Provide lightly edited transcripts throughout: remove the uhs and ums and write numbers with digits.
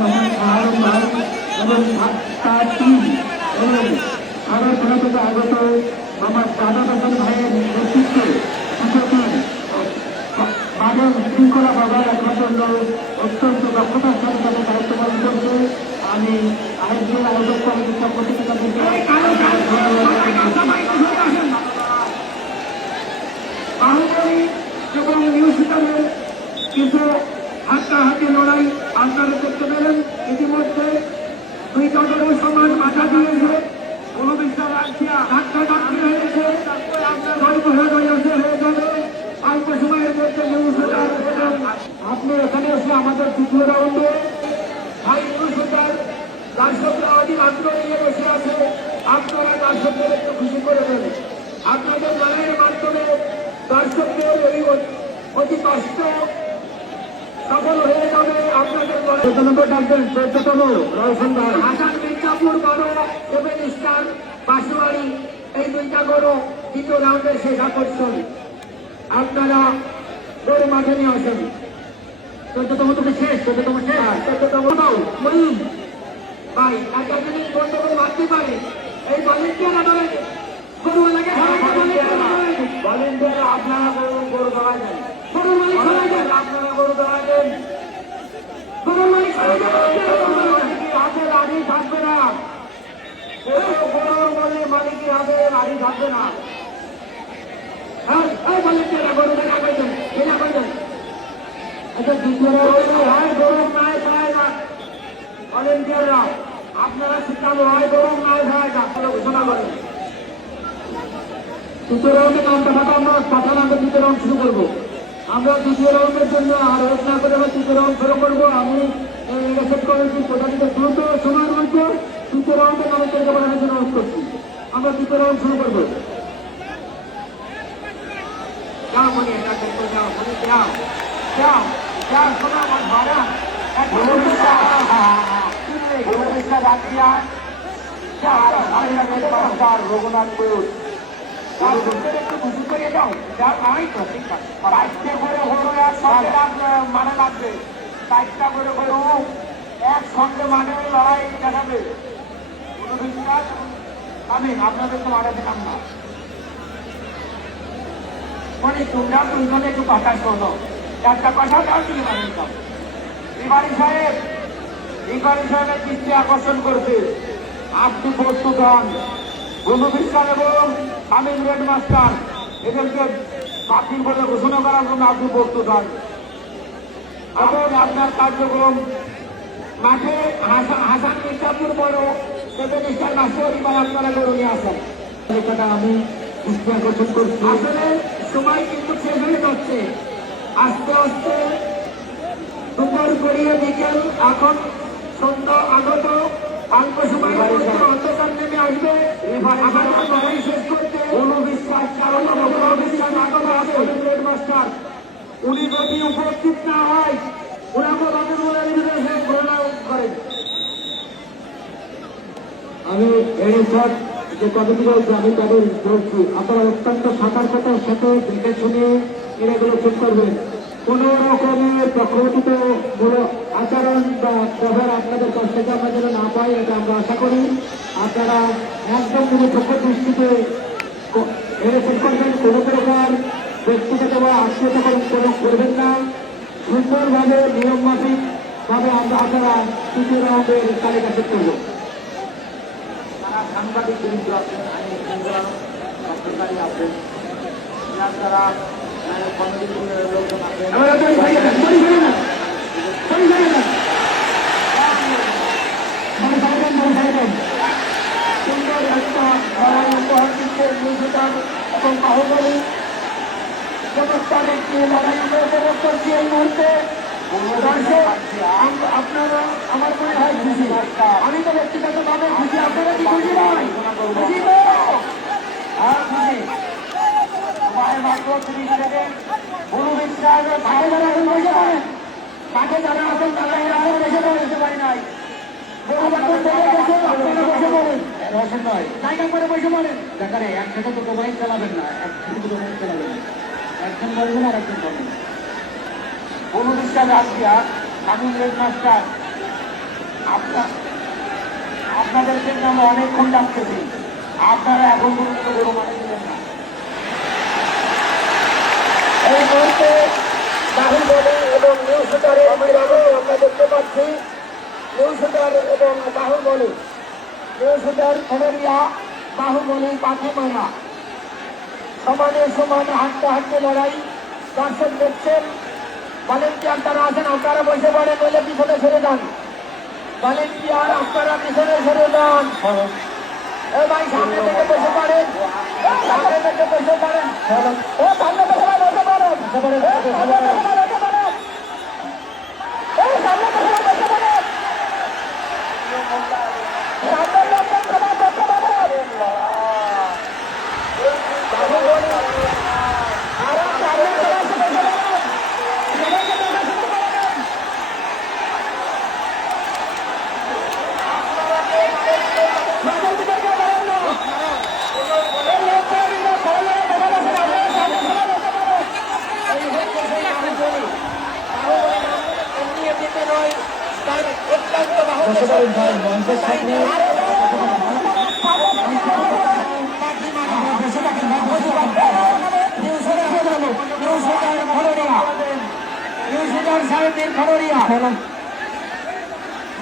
আরব ভাই এবং তার টিম এবং আগরতলা থেকে আগত আমার দাদা দাদার ভাইয়ের নেতৃত্বে মানব শৃঙ্খলা বজায় রাখার জন্য অত্যন্ত দক্ষতার সাথে তাদের দায়িত্ব পালন করছে। আমি আরেকজন আয়োজক কমিটির পক্ষ থেকে তাদেরকে বাহুবলী এবং নিউজিল্যান্ডের কিন্তু হাতাহাতি লড়াই আপনারা দেখতে পেলেন। ইতিমধ্যে দুই দলের সমান মাথা দিয়েছে, কোনো বিশ্বাস রাখিয়া ধাক্কাধাক্কি হয়েছে, গল্প হয়ে যাবে অল্প সময়ের মধ্যে নিউজিল্যান্ড এবং আপনি এখানে এসে আমাদের তৃতীয় রাউন্ডে ভাই নিউজিল্যান্ড দর্শকরা অধিক আগ্রহ নিয়ে বসে আছে। আপনারা দর্শকদের একটু খুশি করে দেন। আপনাদের লড়াইয়ের মাধ্যমে দর্শকদের এই অতি কষ্ট সফল হয়ে যাবে। আপনাদের ডাকবেন 14তম রওশন ভাই, হাসান মির্জাপুর বড় সেভেন স্টার বাসুয়ারি, এই দুইটা গরু দ্বিতীয় রাউন্ডের শেষ আকর্ষণ। আপনারা গরু মাঠে নিয়ে আসেন। 14তম থেকে শেষ, 14তম শেষ, 14তম মহিম ভাই একটা জিনিস বন্ধ করে মারতে পারে। এই ভলেন্টিয়াররা ধরে গরুওয়ালাকে ভলেন্টিয়ার আপনারা গরু ধরা দেন, গরুর মালিক ধরা দেন, আপনারা গরু ধরা দেন, গরুর মালিক হাতে লাঠি থাকবে না, গরুর বলে মালিকের হাতে লাঠি থাকবে না। ভলেন্টিয়াররা গরু দেখা করবেন, ঘেরা করবেন। আচ্ছা দ্বিতীয় হয় গরু নাই খায় না, ভলেন্টিয়াররা আপনারা সিদ্ধান্ত হয় গরু নাই খায় না, ঘোষণা করেন। তৃতীয় রাউন্ডে নামটা থাকা আমরা পাঠান, আমরা দ্বিতীয় রাউন্ড শুরু করবো। আমরা দ্বিতীয় রাউন্ডের জন্য আর ওয়েট না করে আমরা তৃতীয় রাউন্ড শুরু করবো। আমি রিলেশন করেছি প্রধানিত দ্রুত সময়ের মধ্যে তৃতীয় রাউন্ডে নামকে বাড়ানোর জন্য অনুরোধ করছি। আমরা তৃতীয় রাউন্ড শুরু করবো। যাও মনে যাও মনে যাও যাও যাও শোনা আমার ভাড়া রঘুনাথপুর একটু খুশি করে যাও, আমি তো ঠিক আছে বাইশটা করে হলো একসঙ্গে মানে লাগবে, বাইশটা করে হলো একসঙ্গে মানে লড়াই দেখাবে। কোনো বিশ্বাস আমি আপনাদের তো মাঠে দিলাম না, মানে তোমরা দুইজনে একটু কথা শোনো, একটা কথা দাও তুমি মানে বিবাড়ি সাহেবের দৃষ্টি আকর্ষণ করছে। আপনি প্রস্তুত হন, বন্ধু বিশ্বাস এবং আমি রেড মাস্টার এদেরকে বাতিল বলে ঘোষণা করার জন্য আপনি প্রস্তুত হন এবং আপনার কার্যক্রম মাঠে হাসান মির্জাপুর বড় সেভেন স্টার মাস্টার আপনারা গরু নিয়ে আসেন। আমি দৃষ্টি আকর্ষণ করছি। আসলে সময় কিন্তু শেষ হয়ে যাচ্ছে, আস্তে আস্তে দুপুর গড়িয়ে বিকেল, এখন সন্ধ্যা আগত, অল্প সময় অন্ধকার নেমে আসবে। আমাদের লড়াই শেষ করতে অনুবিশ্বাস কারণ অনুবিশ্বাস আগত আছে রেড মাস্টার, উনি যদি উপস্থিত না হয় ওনাকে তাদের ঘোষণা করেন। আমি এই সব যে কমিটি রয়েছে আমি তাদের বলছি, আপনারা অত্যন্ত সতর্কতার সাথে দেখে শুনে এগুলো ঠিক করবেন। কোন রকমের প্রকৃত আচরণ বা ব্যবহার আপনাদের কাছ থেকে আমরা যেন না পাই, এটা আমরা আশা করি। আপনারা একদম নিরপেক্ষ দৃষ্টিতে ঠিক করবেন, কোন প্রকার ব্যক্তিগত বা আত্মীয়তা করবেন না। সুন্দরভাবে নিয়ম মাফিক ভাবে আমরা আপনারা তৃতীয় রাউন্ডের তালিকা ঠিক করব। সাংবাদিক বৃন্দ আছেন, আইন শৃঙ্খলা রক্ষাকারী আছেন, যারা কমিটির লোকজন আছেন, সুন্দর একটা লড়াই উপহার দিচ্ছে নিউজিল্যান্ড এবং বাহুবলী সমস্ত ব্যক্তি লড়াই উপভোগ করছি এই মুহূর্তে। আপনারা আমার মনে হয় খুশি, আমি তো ব্যক্তিগত ভাবে খুশি, আপনারা কি খুশি নয়? খুশি তো খুশি। মাত্র 30 সেকেন্ড গুরু বিশ্বাস মাঠে যারা এখন বসে পড়েন, মাঠে যারা আছেন তারা এখন বসে পড়েছে পারি নাই, গরু বাছুর থেকে গেছে, আপনারা বসে পড়েন, রসেন নয় জায়গা করে বসে পড়েন। দেখারে একসাথে তো মোবাইল চালাবেন না, একসাথে তো মোবাইল চালাবেন না, একজন বলবেন আর একজন বলবেন। গুরু বিশ্বাস আসিয়া আমি রেড মাস্টার আপনাদেরকে আমরা অনেকক্ষণ ডাকতেছি, আপনারা এখন পর্যন্ত গরু মানে দিলেন না। এই মুহূর্তে বাহুবলী এবং নিউ শুটারের আমরা দেখতে পাচ্ছি নিউ শুটার এবং বাহুবলী, নিউ শুটার খনরিয়া, বাহুবলী পাখিমারা সমানে সমানে হাঁটতে হাঁটতে লড়াই। দর্শক দেখছেন, ভলেন্টিয়ার তারা আছেন, আপনারা বসে পড়েন, নইলে পিছনে সরে যান। ভলেন্টিয়ার আপনারা পিছনে সরে যান। এ ভাই সামনে থেকে বসে পড়েন, সামনে থেকে বসে পড়েন, ও সামনে থেকে বসে পড়েন, সামনে থেকে বসে পড়েন, এই সামনে থেকে বসে পড়েন, সামনে লোকজন সবাই বসে পড়েন।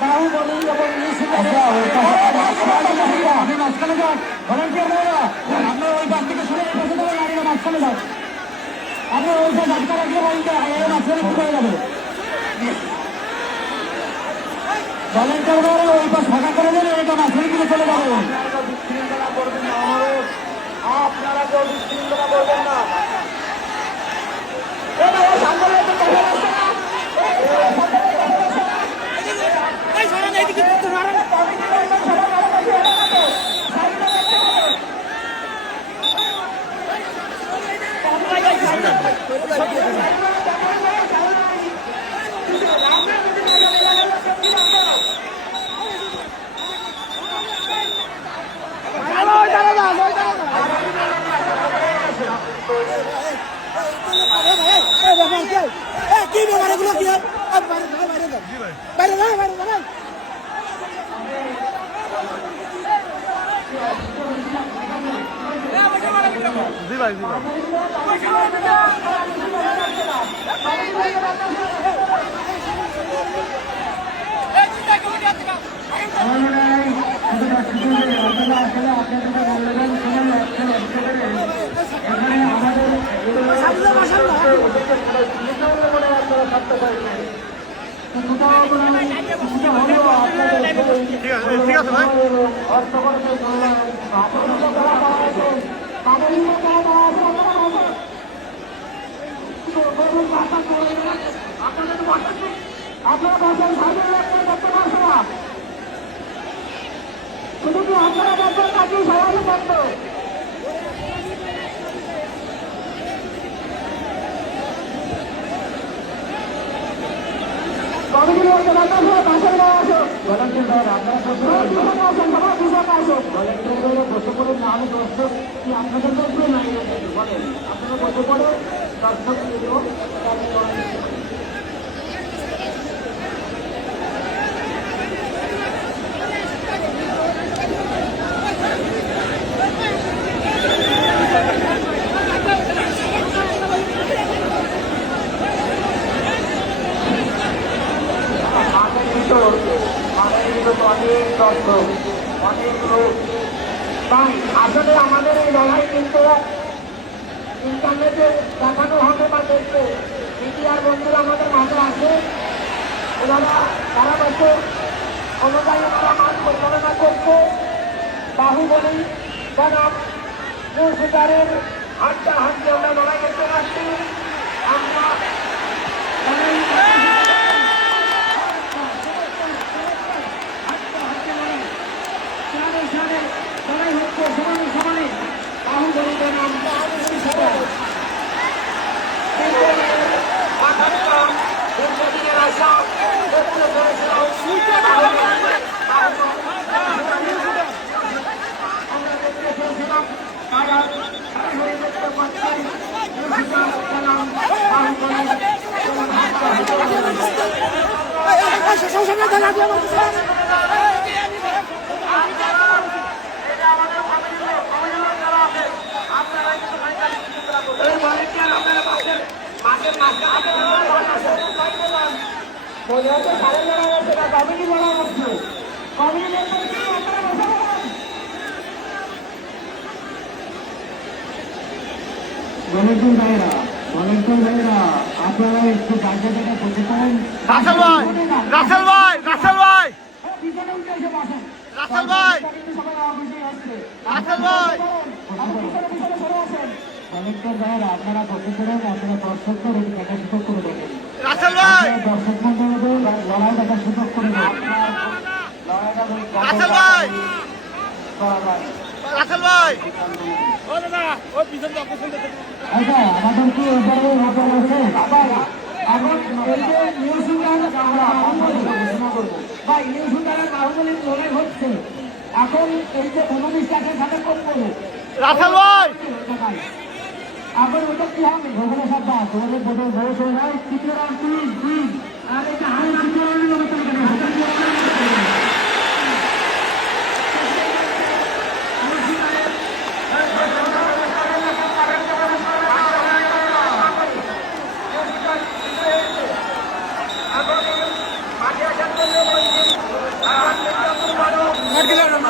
বাহুবলী এবং আপনার ওই পাশ থেকে সরে মাঝখানে যান, আপনার ওই পাশ আটকা রাখলে মাঝখানে কি করে যাবে? ভলেন্টিয়াররা ওই পাশ ফাঁকা করে দেন, এটা মাঝখানে দিকে চলে যাবে। বিশৃঙ্খলা করবেন না, আপনারা কেউ বিশৃঙ্খলা করবেন না। কি ব্যাপার এগুলো কি বাইরে বাইরে বাইরে বাইরে জি ভাই জি ভাই ঠিক আছে ভাই। আপনারা বলছেন সাইকেল করতে পারছে না, শুধু কি আপনারা বলছেন নাকি সবাই বন্ধ? কমিটির মধ্যে বাতাস হয়ে পাশের গায়ে আসুন। আপনারা আসেন, সবাই পিছনে আসুন। বসে পড়ে না, আমি দর্শক কি আপনাদের মধ্যে নাই বলেন, আপনারা বসে পড়ে দর্শক অনেক দর্শক, অনেক লোক। তাই আসলে আমাদের এই লড়াই কিন্তু ইন্টারনেটে দেখানো হবে বা দেখবে, মিডিয়ার বন্ধুরা আমাদের মাঝে আছে, ওনারা সারা বছর অনুযায়ী ওনারা মাঠ পরিচালনা করছে। বাহুবলী বনাম নিউ শুটারের হাঁটতে হাঁটতে আমরা লড়াই করতে আসছি। আমরা লড়াই হচ্ছে সমানে সমানে। বাহুবলী বনাম নিউ শুটার। দীর্ঘদিনের আশা সত্য করেছিল। আমরা দেখতে চেয়েছিলাম তারা সরাসরি দেখতে পাচ্ছেন। সমস্যা নেই তাহলে আপনি আমার কাছে আসেন। এই ভলেন্টিয়ার আপনারা মাঠের মাঝখানে মনে হচ্ছে সাড়ে লড়া হচ্ছে না কমিটি লড়া হচ্ছে কমিটি মেম্বার কি আপনারা বসে বলেন ভলেন্টিয়ার ভাইরা আপনারা একটু জায়গাটা বসে করেন রাসেল ভাই রাসেল ভাই রাসেল ভাই পিছনে উঠে এসে বসেন রাসেল ভাই কিন্তু সবাই অফিসে আসছে রাসেল ভাই পিছনে সরে আসেন ভলেন্টিয়ার ভাইরা আপনারা বসে করেন আপনারা দর্শকদের এই দেখা সুযোগ করে দেবেন রাসেল ভাই দর্শক মন্ডলীদের লড়াই দেখার সুযোগ করে দেবেন রাসেল ভাই রাসেল ভাই আচ্ছা আমাদের কি এবারে নজর আছে এখন এই যে নিউ সুলতান আমরা ঘোষণা করবো ভাই নিউ সুলতানের বাহুবলীর লড়াই হচ্ছে এখন এই যে 19 লাখের সাথে কম করবো রাসেল ভাই এখন ওটা কি হবে ওখানে সব বাস ওদের বোধহয় বয়স হয়ে যায় তৃতীয় রাউন্ড তিন আর এটা হাই তৃতীয় রাউন্ডের অবস্থা মার গেল না